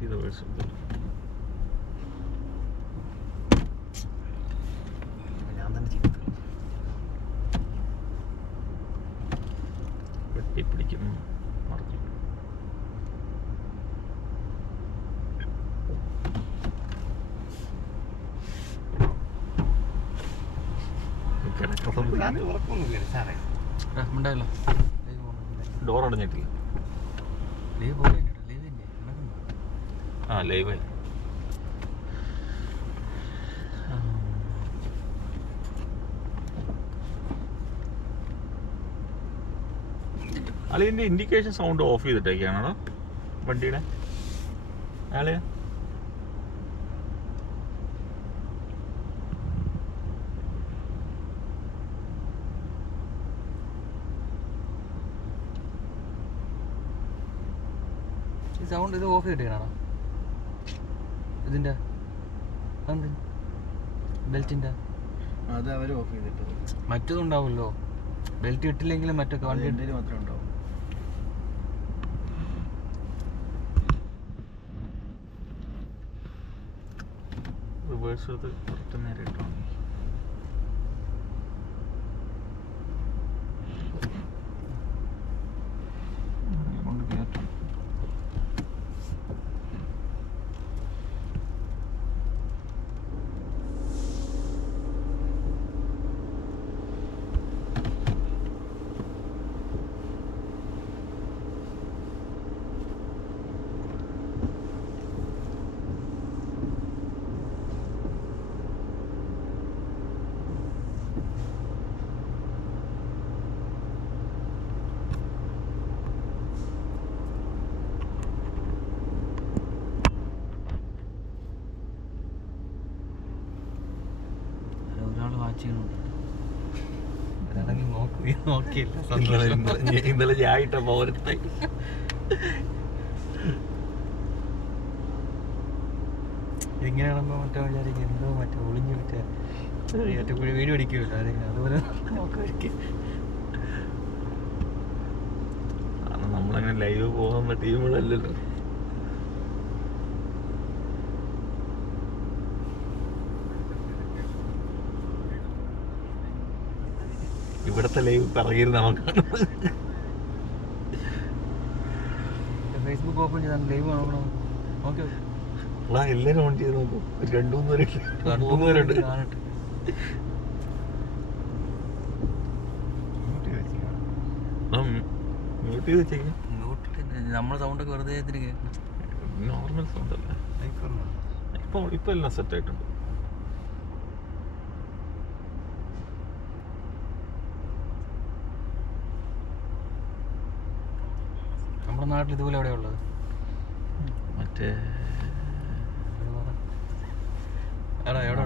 മാറ്റി റിവേഴ്സ് എടുത്തിട്ട് ഞാൻ തന്നെ ചെയ്തു. വെട്ടിപ്പിടിക്കും മറിഞ്ഞു. ഡോർ അടഞ്ഞിട്ടില്ല. ആ ലൈവായി. അതിൻ്റെ ഇൻഡിക്കേഷൻ സൗണ്ട് ഓഫ് ചെയ്തിട്ടേക്കാണോ വണ്ടിയുടെ അയാളെ? സൗണ്ട് ഇത് ഓഫ് ചെയ്തിട്ടാണോ ഇതിൻ്റെ ബെൽറ്റിൻ്റെ? അത് അവർ ഓഫ് ചെയ്തിട്ട് മറ്റൊന്നും ഉണ്ടാവുമല്ലോ. ബെൽറ്റ് ഇട്ടില്ലെങ്കിലും മറ്റൊക്കെ വണ്ടി മാത്രമേ ഉണ്ടാവും. റിവേഴ്സ് ചെയ്ത് കുറച്ച് നേരം ഇട്ടോ. ഇന്നലെ ഞായിട്ട പൗരത്തെ എങ്ങനെയാണെന്നോ മറ്റോ വിചാരിക്കും എന്തോ മറ്റോ ഒളിഞ്ഞു മറ്റേ വീഡിയോ അടിക്കുമല്ലോ അതുപോലെ നമ്മളങ്ങനെ ലൈവ് പോകാൻ ടീമുകളല്ലല്ലോ. ഇവിടത്തെ ലൈവ് പിറകിൽ നമുക്കാണ്. ഫേസ്ബുക്ക് ഓപ്പൺ ചെയ്താൽ ലൈവ് നോക്കണം. ഓക്കെ എല്ലാരും ഓൺ ചെയ്ത് നോക്കും. 2-3 പേരുണ്ട്. മ്യൂട്ട് ചെയ്ത് വെച്ചേക്കാം. നമ്മളെ സൗണ്ടൊക്കെ വെറുതെ നോർമൽ സൗണ്ട് അല്ലേ ഇപ്പൊ എല്ലാം സെറ്റ് ആയിട്ടുണ്ട്. നമ്മുടെ നാട്ടിൽ ഇതുപോലെ എവിടെയാ ഉള്ളത്? മറ്റേ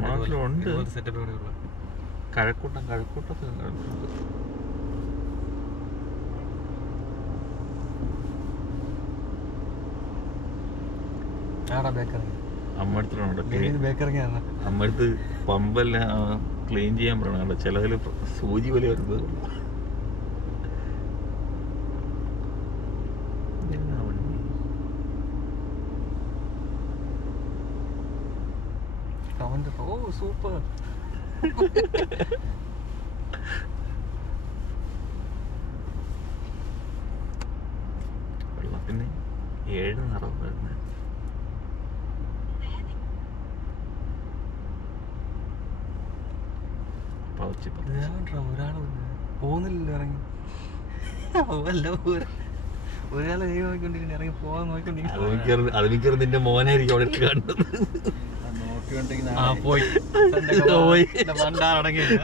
നാട്ടിലുണ്ട് സെറ്റപ്പ് എവിടെയുള്ള കഴക്കൂട്ടത്ത് അമ്മടുത്ത് പമ്പെല്ലാം ക്ലീൻ ചെയ്യാൻ പറയണ. ചിലതിൽ സൂചി പോലെ വരുന്നത്. സൂപ്പർ വെള്ളത്തിന് 7 നിറം വരുന്നത്. ഒരാള് പോകുന്നില്ലല്ലോ ഇറങ്ങി. ഒരാളെ നോക്കിക്കൊണ്ടിരിക്കുന്നു ഇറങ്ങി പോകാൻ നോക്കിക്കൊണ്ടിരിക്കുന്നു. നിന്റെ മോനായിരിക്കും അവിടെ കണ്ടത്.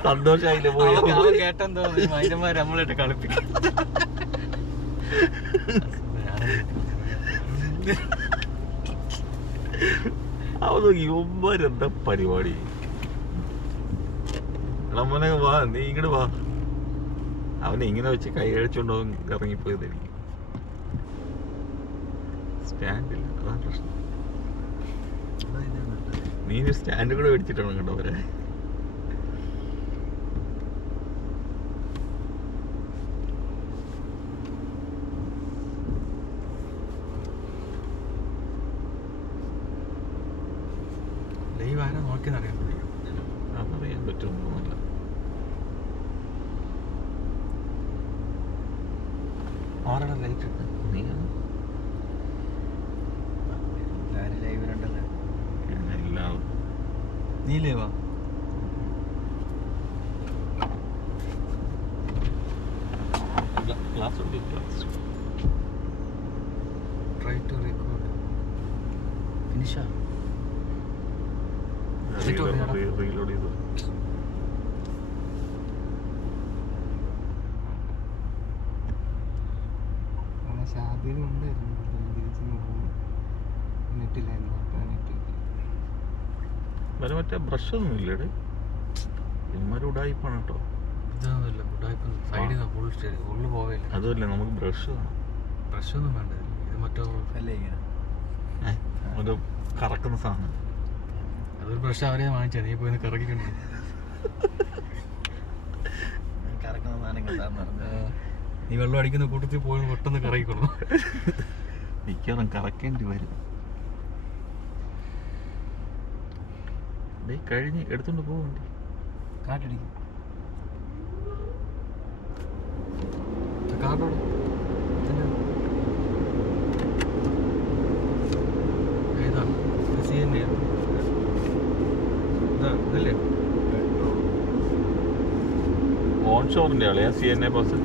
സന്തോഷായില്ലേ പോയി കേട്ടെന്തോ മൈനമാര് നമ്മളായിട്ട് കളിപ്പിക്കും. ഇവന്മാരെന്താ പരിപാടി? നമ്മളെ വാ, നീ ഇങ്ങോട്ട് വാ. അവനെ ഇങ്ങനെ വെച്ച് കൈ കഴിച്ചുകൊണ്ടോ ഇറങ്ങിപ്പോയതായിരിക്കും. സ്റ്റാൻഡില്ല, അതാണ് പ്രശ്നം. നീ സ്റ്റാൻഡ് കൂടെ മേടിച്ചിട്ടാണ് കേട്ടോ അവരെ. മാർക്കിന് അറിയാൻ പറ്റും. അതറിയാൻ പറ്റുമെന്നല്ല. ആരാണ് ലൈറ്റ് ഇട്ട്? നീയാണ് ലൈവിലുണ്ടല്ലോ. എല്ലാവരും. നീ ലൈവാ? ക്ലാസ് ഉണ്ട്, ക്ലാസ്. Try to record. ഫിനിഷാ? റീലോഡ് ചെയ്തു. ഷാദിനും ഉണ്ടായിരുന്നു, തിരിച്ചു നെറ്റില്ലായിരുന്നു. വരെ മറ്റേ ബ്രഷ് ഒന്നും ഇല്ലേടെ. ഇമ്മാര് ഉടായിപ്പാണ് കേട്ടോ. ഇതൊന്നുമില്ല, സൈഡിൽ ഫുള്ള് പോവില്ല. അതുമല്ല, നമുക്ക് ബ്രഷ് വേണം. ബ്രഷ് ഒന്നും വേണ്ട. ഇത് മറ്റോ ഒരു കറക്കുന്ന സാധനം. അതൊരു ബ്രഷ് അവരെ വാങ്ങിച്ചാ, നീ പോയി കറക്കിക്കണ്ടു. നീ വെള്ളം അടിക്കുന്ന കൂട്ടത്തിൽ പോയി പെട്ടെന്ന് കറക്കിക്കൊള്ളു. മിക്കവാറും കറക്കേണ്ടി വരും. കഴിഞ്ഞ് എടുത്തോണ്ട് പോവണ്ടി. കാറ്റടിക്കും. കാർഡോട് ഏതാണ്? ഇതല്ലേ ഓൺ ഷോറിന്റെ ആളെയാ CNA ബസ്.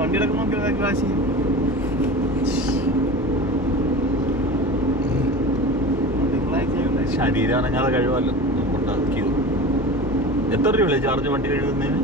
വണ്ടി എടുക്കുമ്പോൾ ശരീരം അനങ്ങാതെ കഴിവല്ലോ ഉണ്ടാക്കിയത്. എത്ര രൂപയല്ലേ ചാർജ് വണ്ടി കഴുകുന്നതിന്?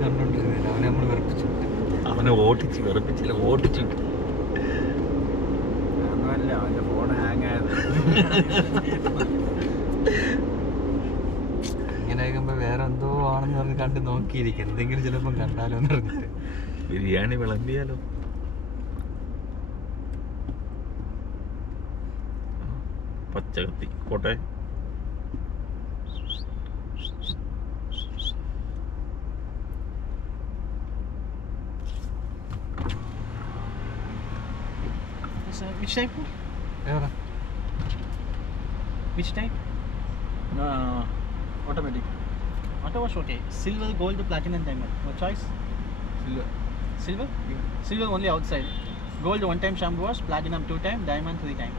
കണ്ടോണ്ടിരുന്നില്ല, അവനെ നമ്മൾ വെറുപ്പിച്ചു. അവനെ ഓട്ടിച്ച് വെറുപ്പിച്ചില്ല, ഓട്ടിച്ചു. അവന്റെ ഫോൺ ഹാങ് ആയത്. ഇങ്ങനെ ആകുമ്പോ വേറെ എന്തോ ആണെന്ന് പറഞ്ഞ് കണ്ട് നോക്കിയിരിക്കും, എന്തെങ്കിലും ചിലപ്പം കണ്ടാലോ എന്ന് പറഞ്ഞിട്ട്. ബിരിയാണി വിളമ്പിയാലോ? പച്ചകത്തി കോട്ടെ. Which type? ഏതാ? Which type? Automatic. Auto wash, okay. Silver, gold, platinum, diamond. No choice? Silver? Silver only outside. Gold 1 time shampoo wash, platinum 2 time, diamond 3 time.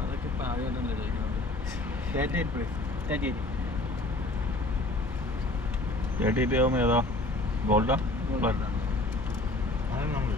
അതൊക്കെ ഇപ്പം ആദ്യമായിട്ടല്ലേ ചോദിക്കുന്നത്. 38. 38 ആവുമ്പോ ഏതാ? ഗോൾഡാ? അതാണ് നമ്മൾ